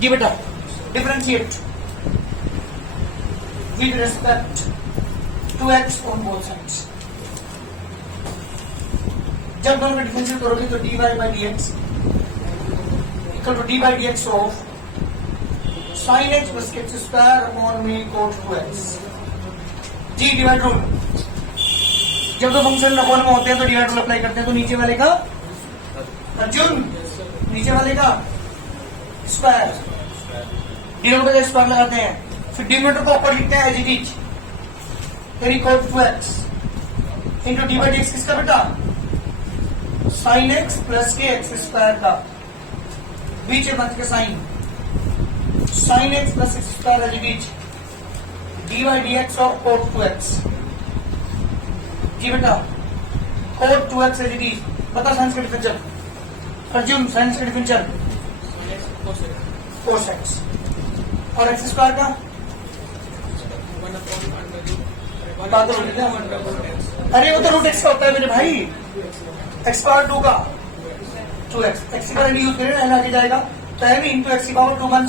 जी बेटा differentiate with respect to x on both sides. जब दोनों में डिफरेंशिएट करोगे तो dy by D x equal to D by D x of sine x plus x square upon में cot two x. जी divide rule, जब दो function upon में होते हैं तो डिवाइड रूल अप्लाई करते हैं। तो नीचे वाले का अर्जुन, नीचे वाले का स्क्वायर, डिनोमिनेटर का स्क्वायर लगाते हैं, फिर डिनोमिनेटर को ऊपर लिखते हैं एज इट इज, फिर equal to x into d by D x किसका बेटा, साइन एक्स प्लस के एक्स स्क्वायर का, बीच में के sine x plus x square as it is, d by D x और कोट टू एक्स। जी बेटा cot two x as it is, पता साइंस का डिफरेंशियल अर्जुन, साइंस का डिफरेंशियल कोस एक्स और एक्स स्क्वायर का अरे वो तो रूट एक्स का होता है मेरे भाई, एक्स पावर 2 का 2x, एक्स का यूज करें एन आगे जाएगा तो एम इंटू एक्स की पावर 2 वन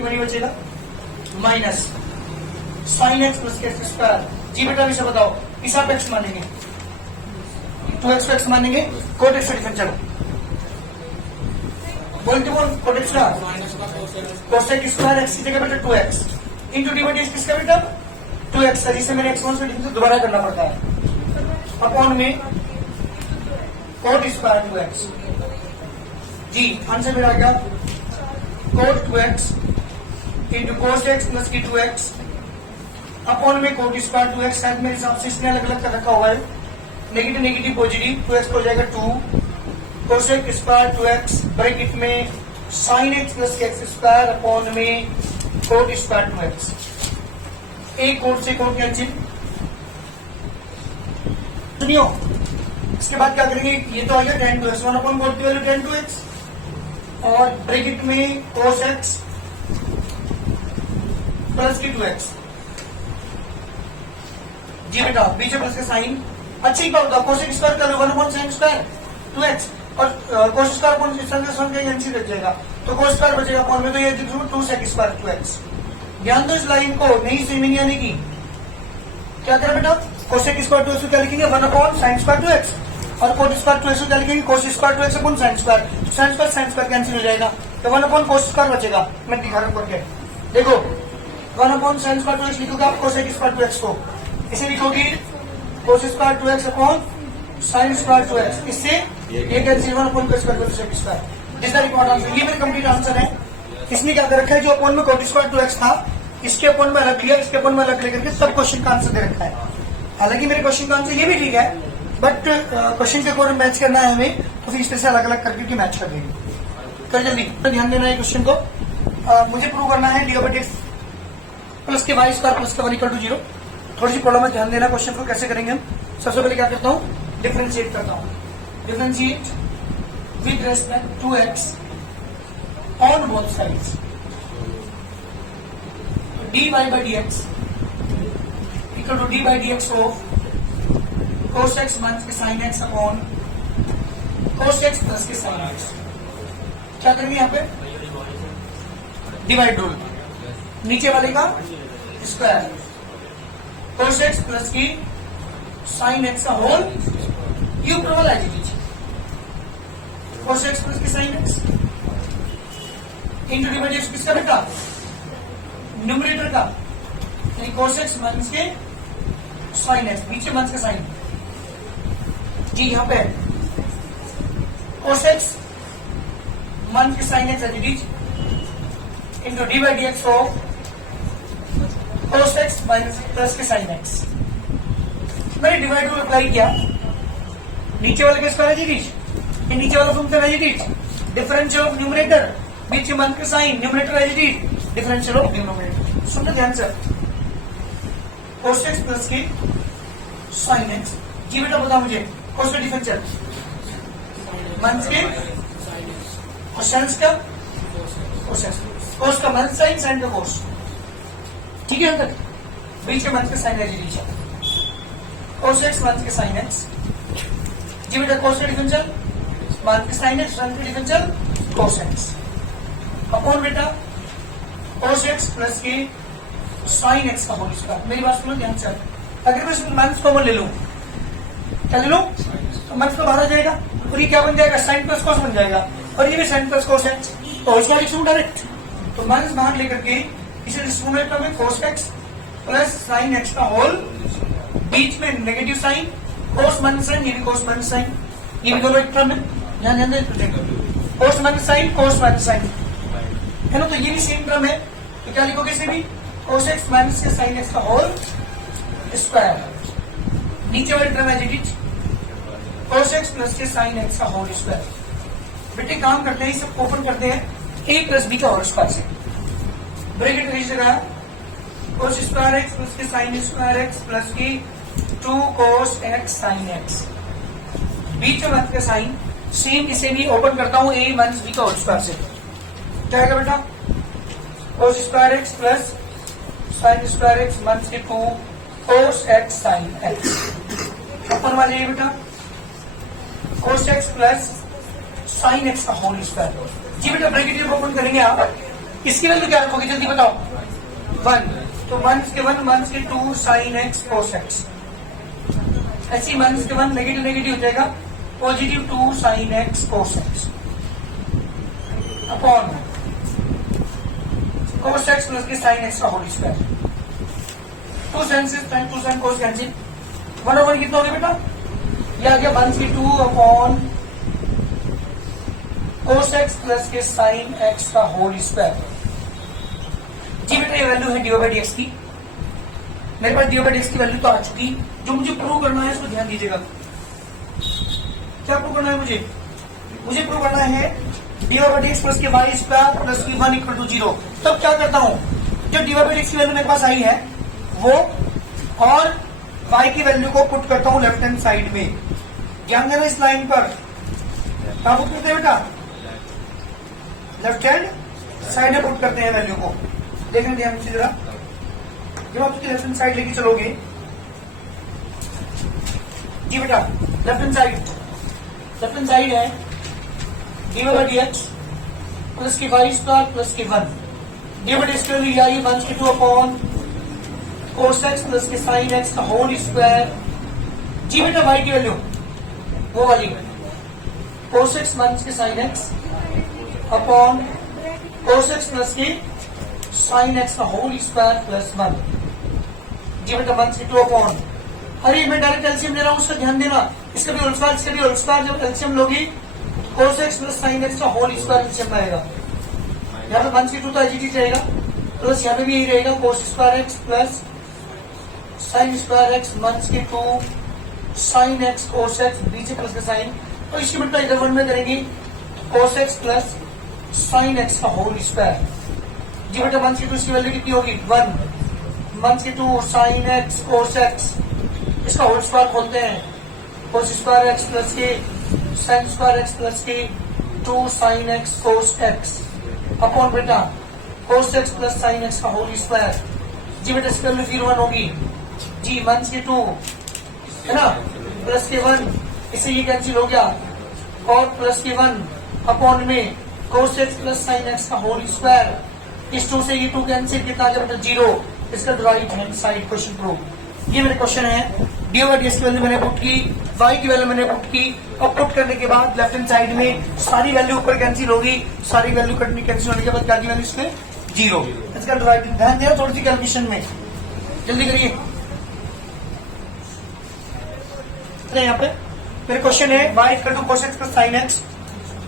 वही बचेगा माइनस साइन एक्स प्लस के एक्स स्क्वायर। जी बेटा विषय बताओ, किस आप एक्स मानेंगे, 2x को एक्स मानेंगे, कोट एक्स का डिफरेंशियल बोलते बोल कोट एक्स का कोसेक स्क्वायर एक्स की जगह बेटा 2x into d by D x किसका बेटा 2x, जिससे मेरे एक्स वन से डिफरेंशियल दोबारा करना पड़ता है अपॉन में कोट स्क्वायर 2x। जी आंसर मेरा आ गया cot 2x into cos x plus की 2x अपॉन में कोट स्क्वायर 2x। शायद मेरे हिसाब से इसने अलग अलग कर रखा हुआ है, नेगेटिव नेगेटिव पॉजिटिव 2x हो जाएगा 2 कोसेक स्क्वायर 2x ब्रैकेट में sine x plus x square upon में कोट स्क्वायर 2x। एक कोट से कोट कैंसिल, सुनियो इसके बाद क्या करेंगे, ये तो आ गया tan 2x, 1 अपॉन कोट की वैल्यू tan 2x और ब्रैकेट में cos x प्लस की 2x। जी बेटा बीच में प्लस का साइन, अच्छा ही होगा कोसेक स्क्वायर कर लो 1 अपॉन साइन स्क्वायर 2x और कोस स्क्वायर अपॉन साइन का कैंसिल हो जाएगा तो कोस स्क्वायर बचेगा अपॉन में, तो ये 2 सेक स्क्वायर 2x। ध्यान दो इस लाइन को, नहीं स्विमिंग यानी कि क्या करें बेटा, कोसेक स्क्वायर 2x को क्या लिखेंगे 1 अपॉन साइन स्क्वायर 2x और कोट स्क्वायर 2x को क्या लिखेंगे cos square 2x upon sine square, sine square cancel हो जाएगा तो 1 अपॉन कोस स्क्वायर बचेगा। मैं दिखा रहा हूं करके, देखो 1 अपॉन साइन स्क्वायर 2x लिखोगे आप कोसेक स्क्वायर 2x को, इसे लिखोगे cos square 2x upon sine square 2x, इससे ये cancel 1 upon cos square cosec square. This the record answer, ये मेरा कंप्लीट आंसर है। इसमें क्या कर रखा है, जो अपॉन में कोट स्क्वायर 2x था इसके अपॉन में अलग लिया, इसके अपॉन में अलग लेकर के सब क्वेश्चन का आंसर दे रखा है। हालांकि मेरे क्वेश्चन का आंसर ये भी ठीक है बट क्वेश्चन के अकॉर्डिंग मैच करना है हमें, तो फिर इस तरह से अलग अलग करके मैच कर देंगे। कर जल्दी तो ध्यान देना है क्वेश्चन को, मुझे प्रूव करना है डी बाई एक्स प्लस के वाई स्क्वायर प्लस का 1 इक्वल टू 0। थोड़ी सी प्रॉब्लम है, ध्यान देना क्वेश्चन को कैसे करेंगे हम। सबसे पहले क्या करता हूँ, डिफरेंशिएट करता हूँ, differentiate with respect to x on both sides, D Y by D x equal to D by D x of cos x minus के sine X upon cos x plus के साइन एक्स। क्या करेंगे यहाँ पे, divide rule, नीचे वाले का square cos x plus K sine X का होल यू प्रबल as it is, cos x plus K sine X into divide X किसका बेटा न्यूमरेटर का, यानी कोस एक्स माइनस के साइन एक्स, नीचे माइनस का साइन। जी यहाँ पे कोस एक्स माइनस के sine x as it is into d by D x of cos x minus plus के साइन एक्स। मैंने डिवाइड रूल अप्लाई किया, नीचे वाले का स्क्वायर एज इट इज, नीचे वाला function as it is, differential of numerator बीच में माइनस के sine, numerator as it is, differential of denominator. सुनते ध्यान से, cos x plus K sine x. जी बेटा बता मुझे कोस का डिफरेंशियल माइनस के और साइन का कोस एक्स, कोस का माइनस साइन, साइन का कोस, ठीक है। अंदर बीच में माइनस के sine as it is, cos x minus के साइन एक्स। जी बेटा कोस का डिफरेंशियल माइनस के साइन एक्स, साइन का डिफरेंशियल कोस एक्स अपॉन बेटा cos x प्लस के sin x का होल स्क्वायर। मेरी बात सुनो ध्यान से, अगर मैं इसमें माइनस कॉमन ले लूं, क्या ले लूं? तो माइनस तो बाहर आ जाएगा और ये क्या बन जाएगा? साइन प्लस कॉस बन जाएगा और ये भी साइन प्लस कॉस है, तो इसका लिख लूं डायरेक्ट। तो माइनस बाहर लेकर के इसे डिस्क्रिमिनेट में cos x plus sin x का होल, बीच में negative sine, cos minus sine, ये भी cos माइनस साइन, ये भी दोनों एक टर्म है, ध्यान दे cos minus sine, cos minus sine है ना, तो ये भी सेम टर्म है, तो क्या लिखोगे इसे भी? cos x माइनस के sin x का होल स्क्वायर, नीचे वाली टर्म है जी cos x प्लस के sin x का होल स्क्वायर। बेटे काम करते हैं, इसे ओपन करते हैं a प्लस b का होल स्क्वायर से, ब्रैकेट इस जगह cos स्क्वायर x प्लस के sin स्क्वायर x प्लस की 2 cos x sin x, बीच में मत का साइन, सेम इसे भी ओपन करता हूं a माइनस b का होल स्क्वायर से, क्या आएगा बेटा? cos square x plus sin square x minus के 2 cos x sin x, अपन वाले ये बेटा cos x plus sin x का होल स्क्वायर। जी बेटा ब्रैकेट जब ओपन करेंगे आप, इसकी वैल्यू क्या रखोगे जल्दी बताओ? 1, तो माइनस के 1 माइनस के 2 sin x cos x, ऐसे माइनस के 1 नेगेटिव नेगेटिव हो जाएगा, positive 2 sin x cos x upon cos x plus के sin x का होल स्क्वायर। 2 sin से 2 sin cos कैंसिल, 1/1 कितना हो गया बेटा? ये आ गया माइनस के 2 अपॉन cos x प्लस के sin x का होल स्क्वायर। जी बेटा ये वैल्यू है dy बाई dx की, मेरे पास dy बाई dx की वैल्यू तो आ चुकी, जो मुझे प्रूव करना है इसको ध्यान दीजिएगा। क्या प्रूव करना है मुझे? मुझे प्रूव करना है dy बाई dx प्लस के y स्क्वायर प्लस की 1 इक्वल टू 0। तब क्या करता हूं, जो dy बाई dx की वैल्यू मेरे पास आई है वो और y की वैल्यू को पुट करता हूं लेफ्ट हैंड साइड में। ध्यान देना इस लाइन पर, कहां पुट करते हैं बेटा? लेफ्ट हैंड साइड में पुट करते हैं वैल्यू को। देखना ध्यान से जरा, जब आप उसकी लेफ्ट हैंड साइड लेके चलोगे जी बेटा, लेफ्ट हैंड साइड है dy बाई dx प्लस की y स्क्वायर प्लस की 1, dy बाई dx की वैल्यू आई 1 के 2 अपॉन cos x प्लस के sin x का होल स्क्वायर। जी बेटा y की वैल्यू वो वाली cos x माइनस के sin x upon cos x plus की sin x का होल स्क्वायर प्लस 1। जी बेटा 1 से 2 अपॉन, अरे मैं डायरेक्ट एलसीएम ले रहा हूं, उसका ध्यान देना, इसका भी होल स्क्वायर इसका भी होल स्क्वायर, जब एलसीएम लोगी cos x plus sin x का होल स्क्वायर एलसीएम आएगा। यहाँ पे 1 से 2 तो एजीटी रहेगा, प्लस यहाँ पे भी यही रहेगा cos square x plus sin square x minus के 2 sin x cos x, बीच प्लस का साइन, तो इसकी मल्टीप्लाई इधर 1 में करेंगे cos x plus sin x का होल स्क्वायर। जी बेटा 1 से 2 इसकी वैल्यू कितनी होगी? 1 से 2 sin x cos x, इसका होल स्क्वायर खोलते हैं, cos स्क्वायर x प्लस के sin स्क्वायर x प्लस के 2 sin x cos x upon बेटा cos x plus sin x का होल स्क्वायर। जी बेटा इसकी वैल्यू 0 1 होगी, जी 1 से 2 है ना, प्लस के 1, इससे ये कैंसिल हो गया, और प्लस के 1 अपॉन में cos x plus sin x का होल स्क्वायर। इस 2 से ये 2 कैंसिल, कितना आ गया बेटा 0, इसका right hand side question prove. ये मेरे क्वेश्चन है, डी बाई डी एक्स की वैल्यू मैंने पुट की, वाई की वैल्यू मैंने पुट की, और पुट करने के बाद लेफ्ट हैंड साइड में सारी वैल्यू ऊपर कैंसिल होगी, सारी वैल्यू कटनी कैंसिल होने के बाद क्या की वैल्यू इसमें 0। इसका राइट ध्यान देना थोड़ी सी कैलकुलेशन में, जल्दी करिए। यहाँ पे मेरे क्वेश्चन है y equal to cos x plus sin x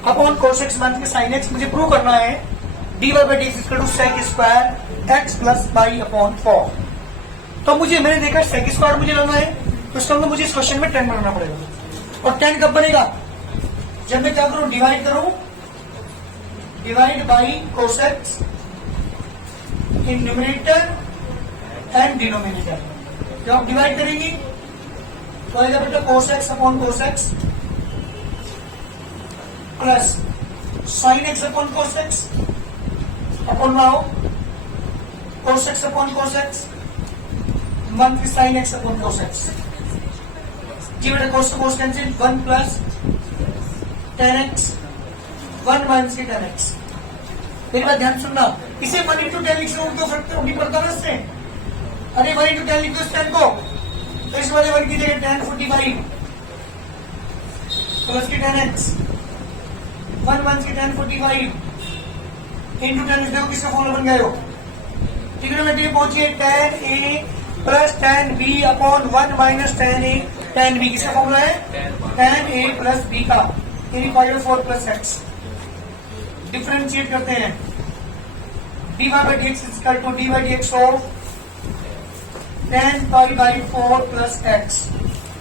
upon cos x minus के sin x, मुझे प्रूव करना है dy by D x equal to sec square x plus y upon 4। तो मुझे मैंने देखा sec स्क्वायर मुझे लेना है, तो इसका मतलब मुझे इस क्वेश्चन में 10 बनाना पड़ेगा। और 10 कब बनेगा? जब मैं क्या करूं, डिवाइड करूं, divide by cos x in numerator and denominator. जब आप डिवाइड करेंगी तो आएगा बेटा cos x upon cos x plus sin x upon cos x upon now cos x upon cos x one फिर sin x upon cos x। जी बेटा cos to cos cancel, 1 plus 10x 1 minus के 10x मेरी बात ध्यान सुनना, इसे 1 into 10 लिख सकते हो, फर्क तो नहीं पड़ता ना इससे। अरे 1 into 10 लिख दो इस 10 को, तो इस वाले 1 की जगह 10 45 प्लस के 10x 1 1 के 10 45 इंटू 10 लिख दो, किसका फॉर्मूला बन गया हो। ट्रिग्नोमेट्री पहुंचिए tan a plus tan b upon 1 minus tan a tan b, किसका फॉर्मूला है tan a प्लस b का, यानी 5/4 प्लस x। डिफरेंशिएट करते हैं, dy by dx is equal to dy by dx of tan pi by 4 plus x।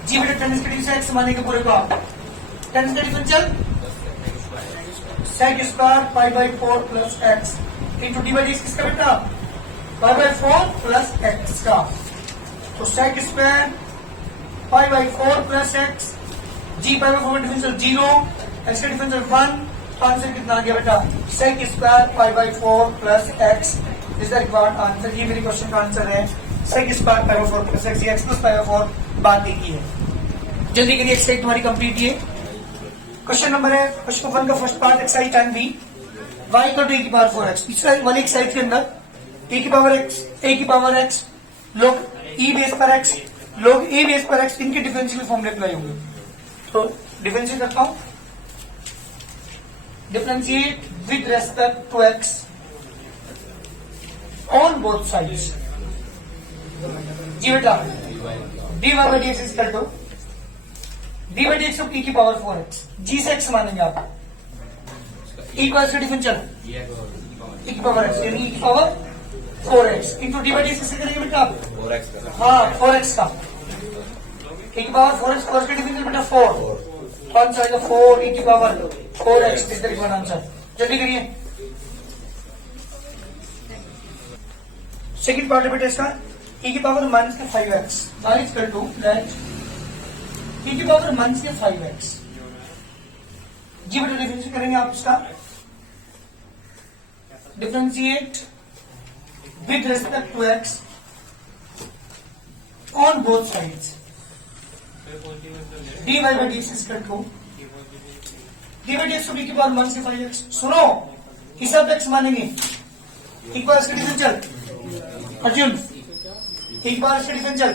जी बेटा tan इसके difference x मानेंगे पूरे को आप, tan इसका differential sec square pi by 4 plus x into dy by dx किसका बेटा pi by 4 प्लस x का, तो sec square pi by 4 plus x, g pi by 4 differential 0, x का डिफरेंशियल 1, आंसर कितना आ गया बेटा sec square pi by 4 plus x is the required answer. ये मेरे क्वेश्चन का आंसर है, sec square pi by 4 plus x, x plus pi by 4 बात एक ही है। जल्दी करिए, एक्सरसाइज तुम्हारी कंप्लीट है। क्वेश्चन नंबर है, क्वेश्चन 1 का first part exercise 10b, y equal टू a की पावर 4x। इस वाली एक्सरसाइज के अंदर a की power x log e base पर x लोग a बेस पर x, इनके डिफरेंशियल फॉर्मूले अप्लाई होंगे। तो डिफरेंशिएट करता हूं, differentiate with respect to x on both sides। जी बेटा dy by dx is equal to dy by dx of e की पावर 4x, g से x मानेंगे आप, e का इसका डिफरेंशियल e की पावर x यानी e की power 4x into dy by dx किससे करेंगे बेटा आप 4x का, हाँ 4x का, e की पावर 4x और इसका डिफरेंशियल बेटा 4, आंसर आएगा 4 e की power 4x is the required answer. जल्दी करिए, सेकंड पार्ट है बेटा इसका, e की पावर माइनस के 5x y is equal to that e की पावर माइनस के 5x। जी बेटा डिफरेंशिएट करेंगे आप इसका, differentiate with respect to x on both sides, dy by dx is equal to dy by dx की पावर 1 से 5x। सुनो, इस सब x मानेंगे, एक बार इसका डिफरेंशियल अर्जुन, एक बार इसका डिफरेंशियल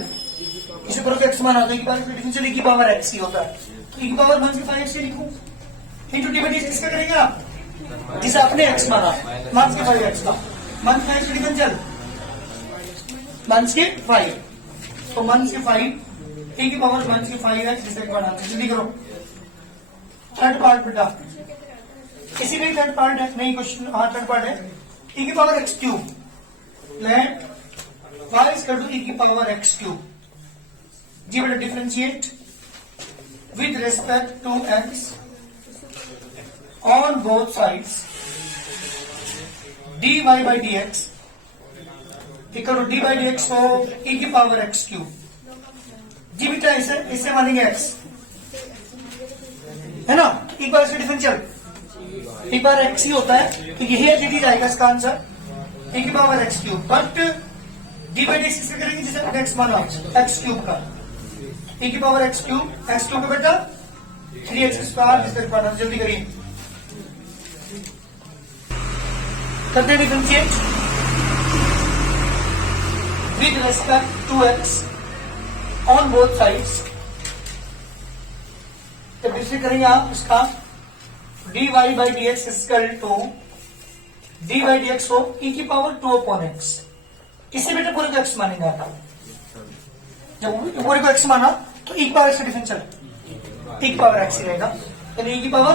इसे करो x माना, तो एक बार इसका डिफरेंशियल e की पावर x ही होता है, तो e की पावर 1 से 5x से लिखूं इंटू dy by dx किसका करेंगे आप, जिसे आपने x माना 1 से 5x का, 1 से 5 का डिफरेंशियल 1 से 5, तो 1 से 5 e की पावर 1 से 5x जिससे एक बार आंसर। जल्दी करो, थर्ड पार्ट बेटा, इसी में थर्ड पार्ट है, नहीं क्वेश्चन, हाँ थर्ड पार्ट है, e की power x cube let y is equal to e की पावर x क्यूब। जी बेटा differentiate with respect to x on both sides, dy by dx equal to dy by dx of e की power x cube. जी बेटा इससे मानेंगे x है ना, एक बार इसका डिफरेंशियल एक बार x ही होता है, तो यही एच आएगा इसका आंसर e की power x cube, but dy by dx किससे करेंगे जिसे हमने x माना x क्यूब का, e की पावर x क्यूब का बेटा 3x स्क्वायर जिससे पाना। जल्दी करिए, करते differentiate with respect to x on both sides, तो दूसरे करेंगे आप इसका dy by dx is equal to dy by dx हो e की पावर 2 upon x। इसे बेटा पूरे को x मानेंगे आप, जब पूरे को x माना तो e की पावर x का डिफरेंशियल e की पावर x ही रहेगा, यानी e की power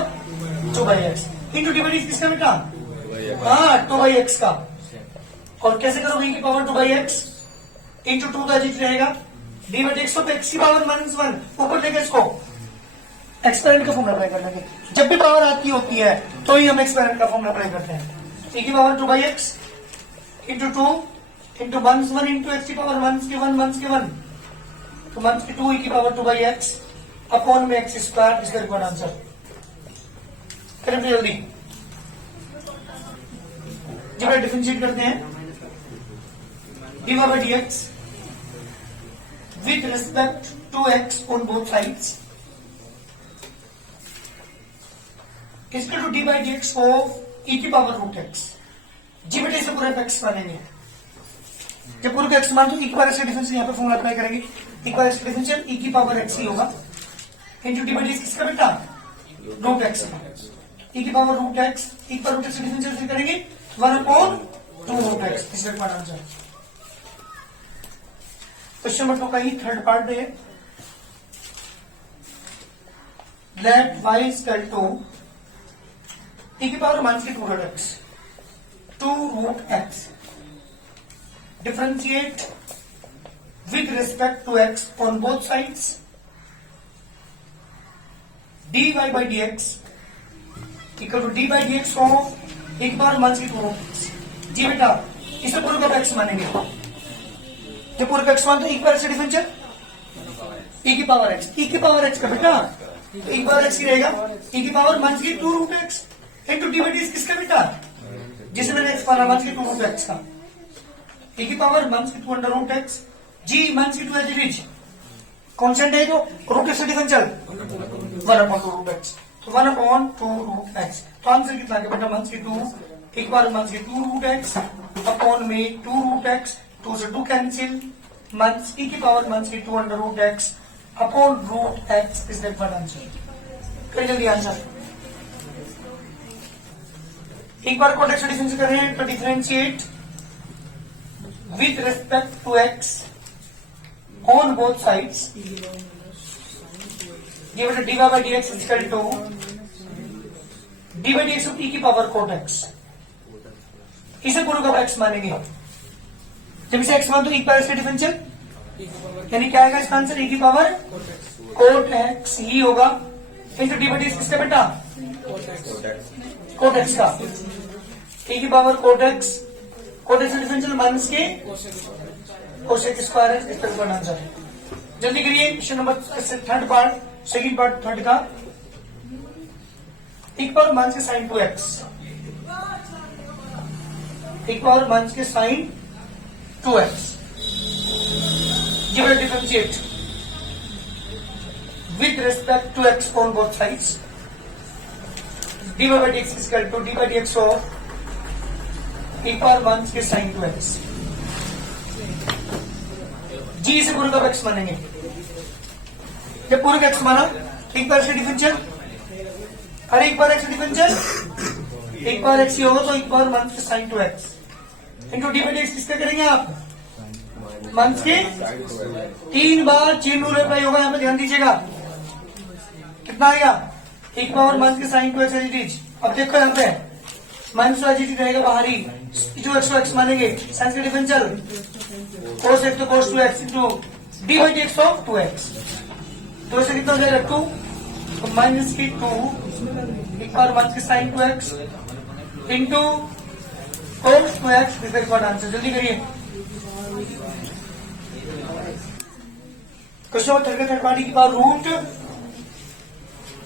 2 by x into dy by dx किसका बेटा, हाँ 2 by x का, और कैसे करोगे e की पावर 2 by x इंटू 2 का जीत रहेगा, dy by dx तो x की पावर -1 ऊपर लेके इसको एक्सपेरिमेंट का फॉर्मूला अप्लाई कर लेंगे, जब भी पावर आती होती है तो ही हम एक्सपेरिमेंट का फॉर्मूला अप्लाई करते हैं। e की power 2 by x into 2 into 1 into x की पावर 1 के 1 तो 1 के 2 e की पावर 2 by x अपॉन में x स्क्वायर, इसका रिक्वायर्ड आंसर। करें जल्दी, जब डिफरेंशिएट करते हैं dy by dx with respect to x on both sides is equal to d by dx of e की पावर रूट x। जी बेटे इसे पूरा एक्स मानेंगे, जब पूरे को एक्स मान तो ई की पावर एक्स का डिफरेंशियल यहाँ पे फॉर्मूला अप्लाई करेंगे, ई पावर एक्स डिफरेंशियल ई की पावर एक्स ही होगा इंटू डी बाई डी किसका बेटा रूट एक्स का, ई की पावर रूट एक्स, ई पर रूट एक्स डिफरेंशियल करेंगे 1/2 रूट एक्स। तीसरे पार्ट आंसर। क्वेश्चन नंबर 2 का ही थर्ड पार्ट है, let y is equal to e की पावर मान के 2 root x, 2 root x, differentiate with respect to x on both sides, dy by dx equal to d by dx of एक बार मान की 2 root x. जी बेटा इसे पूरे को x मानेंगे, जब पूरे को x मान तो एक बार से डिफरेंशियल e की पावर x, e की पावर x का बेटा एक बार x ही रहेगा, e की पावर मान की 2 root x into d by d किसका बेटा, जिसे मैंने x माना मान की 2 रूट x का, e की पावर मान की 2 अंडर रूट x, g मान की 2 एज इट इज कांस्टेंट है तो रूट x से डिफरेंशियल 1/2 रूट x, तो 1/2 रूट x। तो आंसर कितना है बेटा मान की 2, एक बार मान की 2 रूट x अपॉन में 2 रूट x, 2 से 2 कैंसिल, मान e की पावर मान की 2 under root x upon root x is that answer. कर जल्दी आंसर। एक बार कॉट एक्स से डिफरेंशिएट करें तो differentiate with respect to x on both sides, ये बेटा dy by dx is equal to dy by dx of e की पावर cot x, इसे पूरा का x मानेंगे, जब इसे x मान तो e की पावर x का डिफरेंशियल यानी क्या आएगा इसका आंसर, e की पावर cot x ही होगा इंटू डी बाई डी किसका बेटा cot x का, e की power cot x, cot x differential minus के कोसेक स्क्वायर है, इस तरह का आंसर। जल्दी करिए question number third part, second part third का, एक पावर माइनस के साइन 2x, एक पावर माइनस के sine 2x, give differentiate with respect to x on both sides, dy by dx is equal to dy by dx of एक power minus के sine 2x, जी से पूरे का x मानेंगे, जब पूरे का x माना एक बार से डिफरेंशियल, अरे एक बार x डिफरेंशियल एक बार x ही होगा तो एक बार माइनस के sine 2x into d by d किसका करेंगे आप, माइनस के 3 बार चेन रूल अप्लाई होगा, यहाँ पे ध्यान दीजिएगा कितना आएगा, एक पावर माइनस के sine 2x as it is. अब देखो यहाँ पे माइनस एज इट इज रहेगा बाहरी, जो x को x मानेंगे साइन के डिफरेंशियल cos x तो cos 2x into d by D x of 2x, तो इसे कितना हो जाएगा 2, तो माइनस की 2 एक बार माइनस के sine 2x into cos 2x is the required answer. जल्दी करिए क्वेश्चन थर्ड पार्टी की power root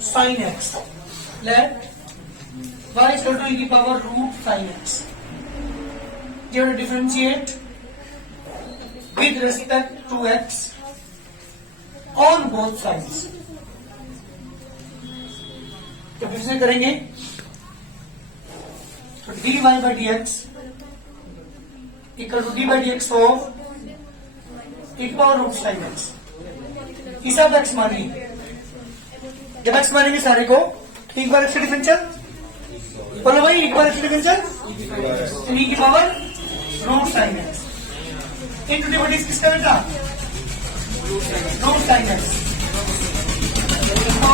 sine x, let y is equal to e की power root sine x, you have to differentiate with respect to x on both sides, तो differentiate करेंगे तो dy by dx equal to D by D x of e की power root sine x, इस आप x मानिए, जब x मानेंगे सारे को तो एक बार x डिफरेंशियल बोलो भाई, एक बार x डिफरेंशियल e की power root sine x into d by d किसका बेटा root sine x,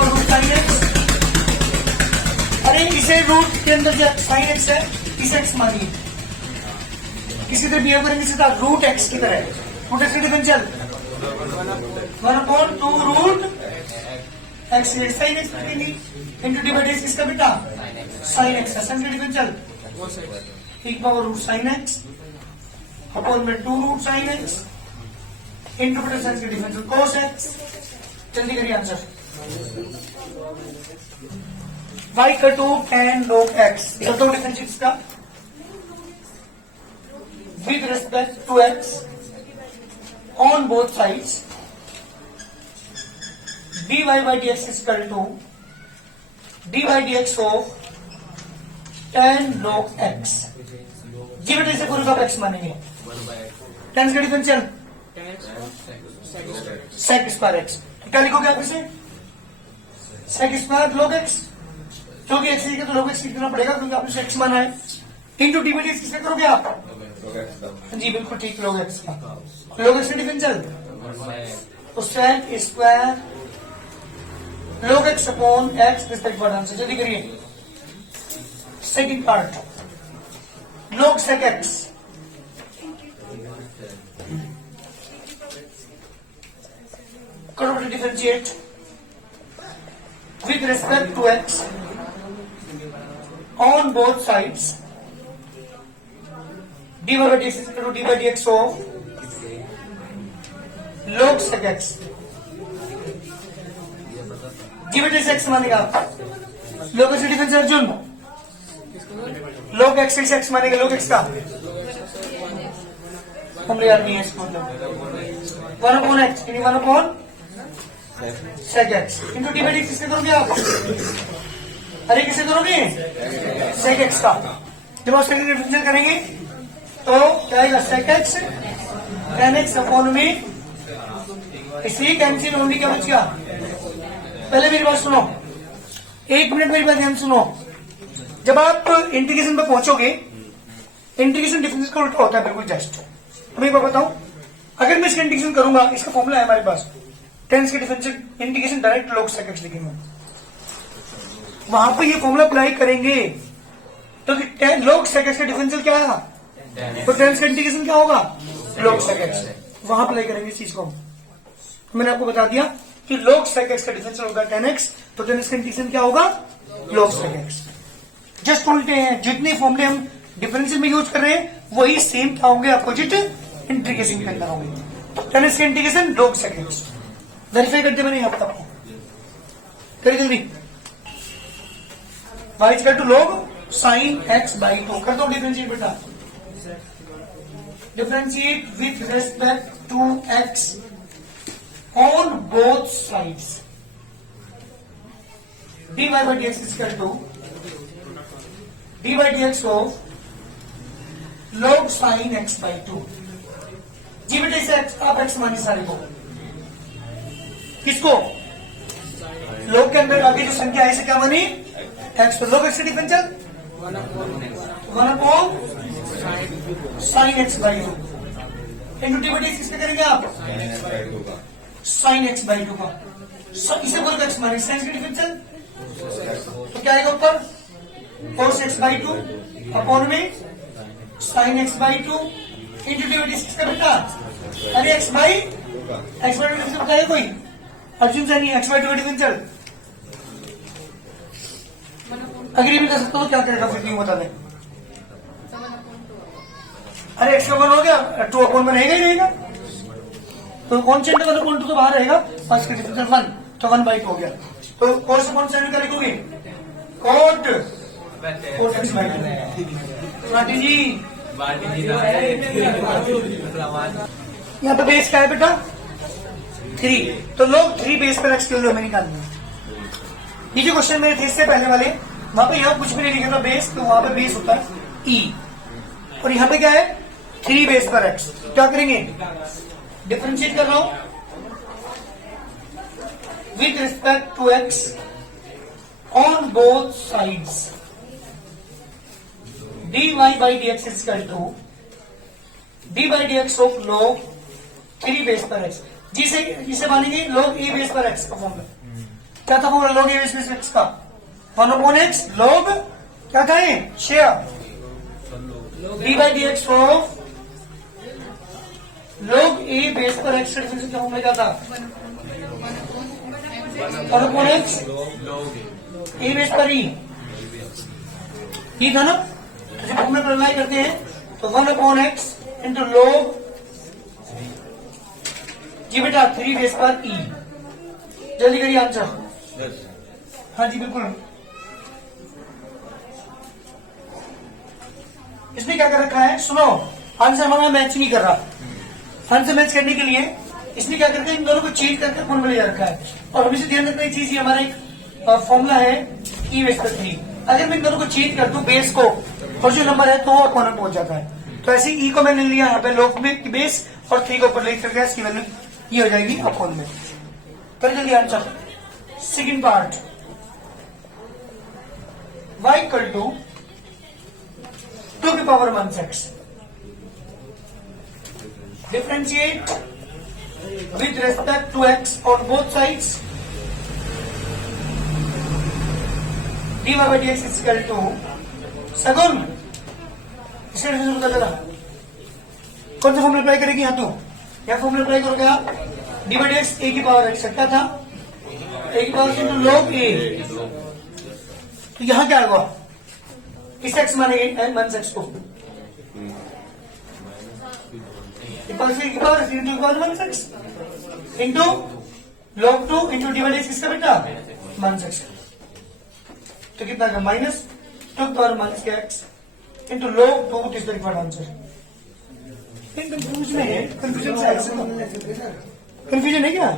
root sine x, अरे इसे रूट के अंदर जो साइन x है इसे x मानिए, किसी तरह बिहेव करेंगे सीधा रूट x की तरह, रूट x की differential 1/2 root x sine x लिखेंगे इंटू डी बाई डी किसका बेटा साइन x है, साइन का डिफरेंशियल एक power root sine x upon में 2 रूट साइन x इंटू बेटा साइन का डिफरेंशियल cos x। जल्दी करिए आंसर, y का 2 tan log x, ये दो डिफरेंशियल इसका with respect to x on both sides, dy by dx is equal to dy by dx of tan log x GBT से पूरे का एक्स मानेंगे। टेंस का डिफरेंशियल सेक स्क्वायर एक्स, क्या लिखोगे आप इसे? सेक स्क्वायर log एक्स, क्योंकि एक्स तो log एक्स लिखना पड़ेगा क्योंकि आपने इसे एक्स माना है। इंटू डीबीटी किससे करोगे आप? जी बिल्कुल ठीक, log एक्स का। log एक्स का डिफरेंशियल तो sec square log x upon x respect word answer. जल्दी करिए। Second part log sec x, करो differentiate with respect to x on both sides dy by dx is equal to d by dx of log sec x। d by dx x मानेगा log x difference Arjun, log x x मानेगा log x का हमने याद नहीं है इसको, मतलब 1 upon x यानी 1 upon sec x into d by D किससे करोगे आप? अरे किससे करोगे? sec x का। जब आप सेकंड डिफरेंशियल करेंगे तो क्या आएगा? sec x tan x upon में, इसलिए कैंसिल ओनली क्या बच गया? पहले मेरी बात सुनो, 1 मिनट मेरी बात ध्यान सुनो। जब आप इंटीग्रेशन पर पहुंचोगे, इंटीग्रेशन डिफरेंशियल का उल्टा होता है बिल्कुल जस्ट। मैं एक बात बताऊं, अगर मैं इसका इंटीग्रेशन करूंगा, इसका फॉर्मूला है हमारे पास, टेंस के differential integration direct log sec x लिखेंगे, वहां पर ये फॉर्मूला अप्लाई करेंगे तो log sec x का डिफरेंशियल क्या आएगा? तो टेंस का इंटीग्रेशन क्या होगा? log sec x, वहां अप्लाई करेंगे इस चीज को। मैंने आपको बता दिया कि log sec x का डिफरेंशियल होगा tan x, तो टेंस का इंटीग्रेशन क्या होगा? log sec x। जस्ट उल्टे हैं, जितने फॉर्मूले हम डिफरेंशियल में यूज कर रहे हैं वही सेम क्या होंगे? अपोजिट इंटीग्रेशन के अंदर होंगे। टेंस का integration log sec x verify करते मैंने यहाँ आपको करिए जल्दी। y equal to log sin x by 2 कर दो डिफरेंशिएट बेटा, differentiate with respect to x on both sides dy by dx is equal to d by dx of log sin x by 2। GBT से आप x मानिए सारे को, किसको? log के अंदर आगे जो संख्या है इसे क्या मानी? x। तो log x differential 1 upon sin x by 2 into d by D किससे करेंगे आप? sin x by 2 का। इसे बोल x मानिए sin x डिफरेंशियल, तो क्या आएगा ऊपर? cos x by 2 अपॉन में sin x by 2 into d by d किसका बेटा? अरे x by डिफरेंशियल बताइए कोई? अर्जुन से नहीं, एक्स बाई 2 डिफरेंशियल अग्री भी कर सकते हो, क्या करेगा फिर क्यों बता दें? अरे एक्स का 1 हो गया, 2 अपॉन 1 रहेगा ही रहेगा, तो कौन सा 1 अपॉन 2 तो बाहर रहेगा, फर्स्ट का डिफरेंशियल 1, तो 1 बाई 2 हो गया। तो कौन अपॉन 7 का लिखोगे? Cot x by 2। Rathi ji यहाँ पे बेस क्या है बेटा? 3, तो लोग 3 बेस पर एक्स किलो में निकालना है। ये जो क्वेश्चन मेरे थे इससे पहले वाले, वहां पे यहाँ कुछ भी नहीं लिखा था बेस, तो वहां पे बेस होता है ई, और यहाँ पे क्या है? 3 बेस पर एक्स। क्या करेंगे? डिफरेंशिएट कर रहा हूं with respect to x on both sides dy by dx is equal to d by dx of log 3 base पर x। जिसे मानेंगे log a बेस पर x का फॉर्मूला क्या था? फॉर्मूला log a बेस पर x का 1 upon x log क्या था? Share d by dx of log a base पर x का डिफरेंशियल का फॉर्मूला क्या था? 1 upon x a बेस पर e, ठीक था ना? जब हम अप्लाई करते हैं तो 1 अपॉन एक्स इंटू log जी बेटा 3 बेस पर ई। जल्दी करिए आंसर। हाँ जी बिल्कुल। इसने क्या कर रखा है? सुनो, आंसर हमारा मैच नहीं कर रहा। आंसर मैच करने के लिए इसने क्या करके इन दोनों को चेंज करके फॉर्मूला ले रखा है, और हमेशा ध्यान रखना चीज हमारा एक फॉर्मूला है ई बेस पर 3। अगर मैं इन दोनों को चेंज कर दूं बेस को और जो नंबर है तो वो अपॉन में पहुंच जाता है। तो ऐसे ई को मैंने लिया यहाँ पे लोग की बेस और 3 को ऊपर लिख करके इसकी वैल्यू ये हो जाएगी अपॉन में। तो जल्दी answer second part y equal to 2 की power 1/6 differentiate with respect to x on both sides dy by dx is equal to Sagun इसे शुरू कर देना। कौन सा फॉर्मूला अप्लाई करेगी यहाँ तो क्या फॉर्मूला अप्लाई करोगे आप डी बाई एक्स ए की पावर एक्स क्या था ए की पावर इंटू लॉग ए। तो यहाँ क्या होगा इस एक्स मानेंगे वन एक्स को की power into one x into log 2 into d by x किसका बेटा वन एक्स। तो कितना का माइनस 2 पावर माइनस के x into log 2 is the required answer. Confusion है कंफ्यूजन है क्या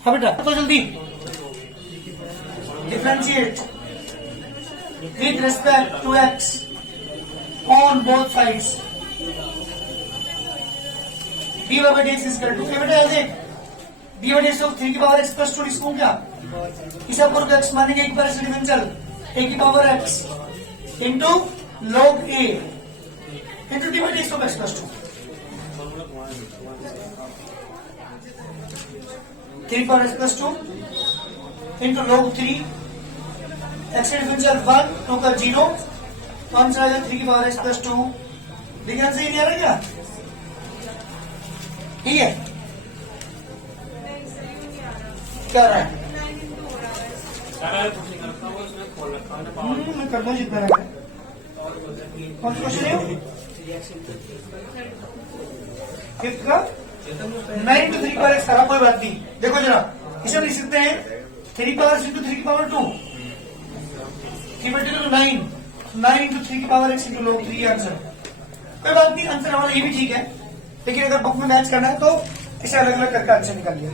हाँ बेटा तो जल्दी differentiate with respect to x on both sides d by D x is equal to बेटा देख डी बाई डी एक्स 3 की पावर एक्स प्लस 2 इसको क्या इसे आपको एक्स मानेंगे एक बार डिफरेंशियल ए की power x into log A into d by D x of x plus 2 3 power x plus 2 into log 3 x differential 1 2 का 0 तो आंसर आ जाएगा 3 की पावर एक्स प्लस 2। देखिए सही नहीं आ रहा क्या ठीक है क्या रहा है मैं करता हूँ जितना रहा है कौन सा क्वेश्चन है फिफ्थ का 9 इंटू 3 पावर एक्स सारा कोई बात नहीं। देखो जरा इसे हम लिख सकते हैं 3 पावर इंटू 3 की पावर 2 3 बटे 2 9 इंटू 3 की power x into log 3 answer. कोई बात नहीं आंसर हमारा ये भी ठीक है लेकिन अगर बुक में मैच करना है तो इसे अलग अलग करके आंसर निकाल लिया।